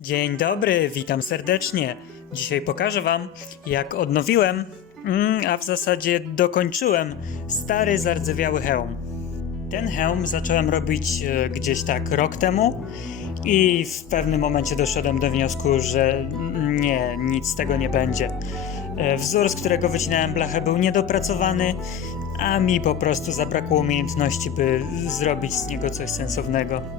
Dzień dobry, witam serdecznie. Dzisiaj pokażę Wam, jak odnowiłem, mm, a w zasadzie dokończyłem stary, zardzewiały hełm. Ten hełm zacząłem robić e, gdzieś tak rok temu i w pewnym momencie doszedłem do wniosku, że nie, nic z tego nie będzie. E, Wzór, z którego wycinałem blachę, był niedopracowany, a mi po prostu zabrakło umiejętności, by zrobić z niego coś sensownego.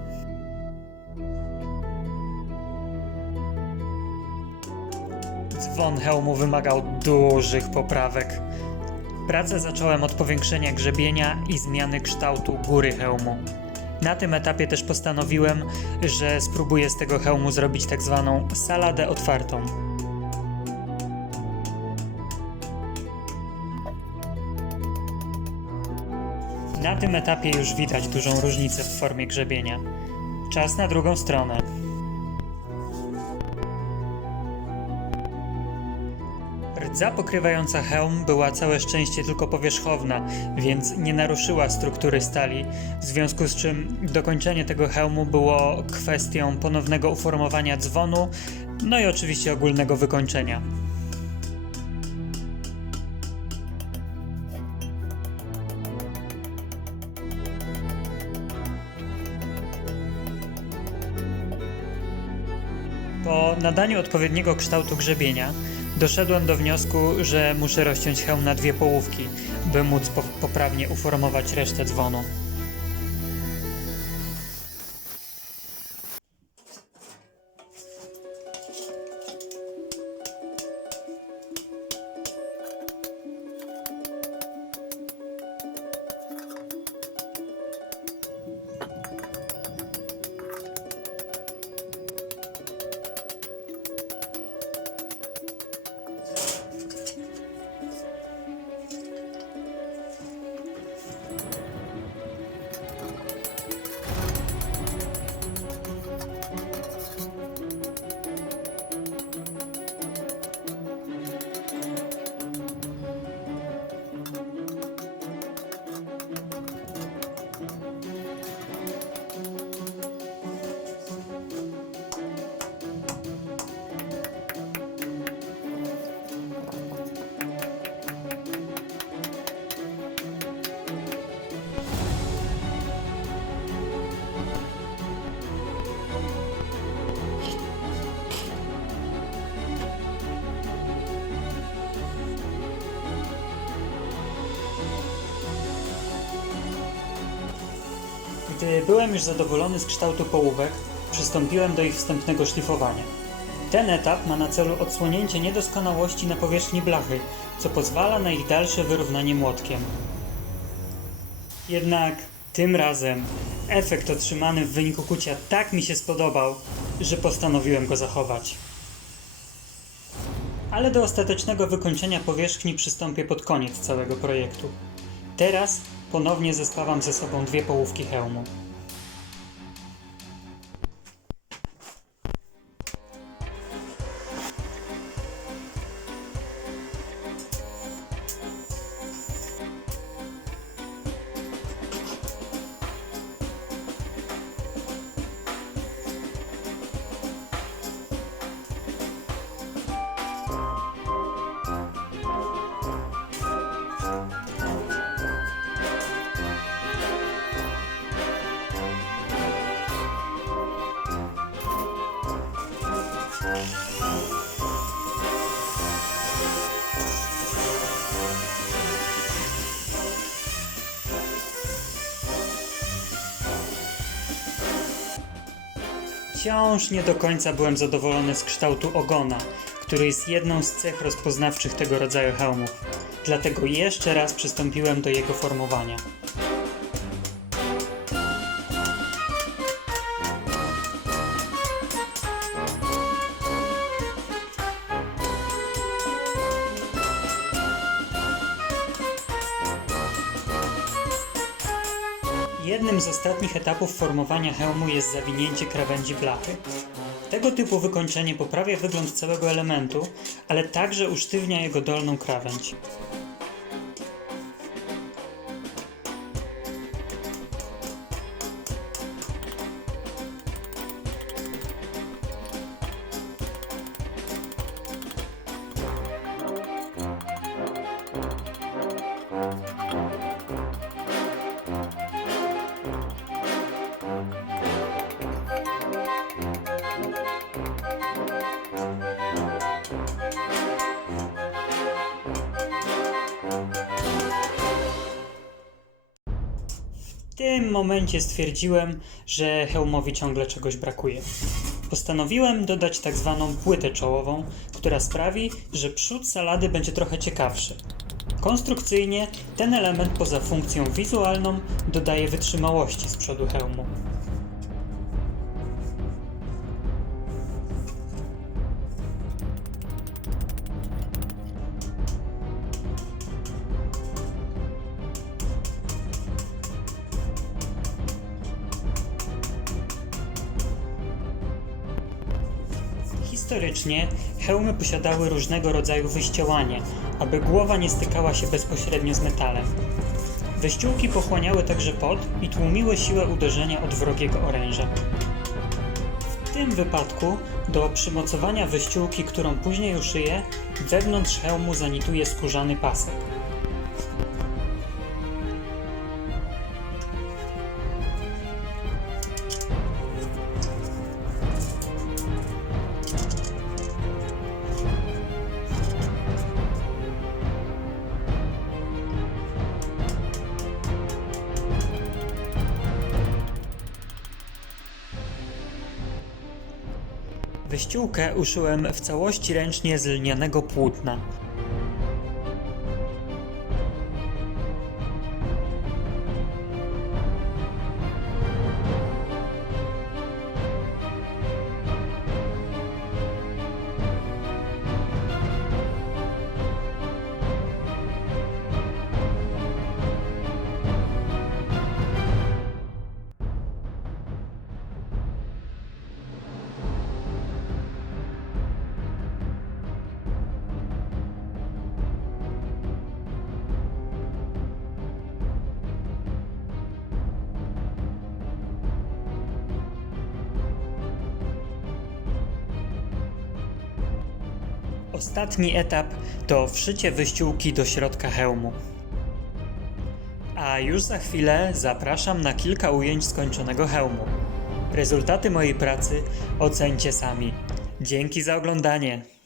Dzwon hełmu wymagał dużych poprawek. Pracę zacząłem od powiększenia grzebienia i zmiany kształtu góry hełmu. Na tym etapie też postanowiłem, że spróbuję z tego hełmu zrobić tak zwaną saladę otwartą. Na tym etapie już widać dużą różnicę w formie grzebienia. Czas na drugą stronę. Rdza pokrywająca hełm była całe szczęście tylko powierzchowna, więc nie naruszyła struktury stali, w związku z czym dokończenie tego hełmu było kwestią ponownego uformowania dzwonu, no i oczywiście ogólnego wykończenia. Po nadaniu odpowiedniego kształtu grzebienia doszedłem do wniosku, że muszę rozciąć hełm na dwie połówki, by móc po poprawnie uformować resztę dzwonu. Gdy byłem już zadowolony z kształtu połówek, przystąpiłem do ich wstępnego szlifowania. Ten etap ma na celu odsłonięcie niedoskonałości na powierzchni blachy, co pozwala na ich dalsze wyrównanie młotkiem. Jednak tym razem efekt otrzymany w wyniku kucia tak mi się spodobał, że postanowiłem go zachować. Ale do ostatecznego wykończenia powierzchni przystąpię pod koniec całego projektu. Teraz ponownie zespawam ze sobą dwie połówki hełmu. Wciąż nie do końca byłem zadowolony z kształtu ogona, który jest jedną z cech rozpoznawczych tego rodzaju hełmów. Dlatego jeszcze raz przystąpiłem do jego formowania. Jednym z ostatnich etapów formowania hełmu jest zawinięcie krawędzi blachy. Tego typu wykończenie poprawia wygląd całego elementu, ale także usztywnia jego dolną krawędź. Tym momencie stwierdziłem, że hełmowi ciągle czegoś brakuje. Postanowiłem dodać tak zwaną płytę czołową, która sprawi, że przód salady będzie trochę ciekawszy. Konstrukcyjnie ten element poza funkcją wizualną dodaje wytrzymałości z przodu hełmu. Historycznie hełmy posiadały różnego rodzaju wyściełanie, aby głowa nie stykała się bezpośrednio z metalem. Wyściółki pochłaniały także pot i tłumiły siłę uderzenia od wrogiego oręża. W tym wypadku do przymocowania wyściółki, którą później uszyję, wewnątrz hełmu zanituje skórzany pasek. Wyściółkę uszyłem w całości ręcznie z lnianego płótna. Ostatni etap to wszycie wyściółki do środka hełmu. A już za chwilę zapraszam na kilka ujęć skończonego hełmu. Rezultaty mojej pracy ocencie sami. Dzięki za oglądanie.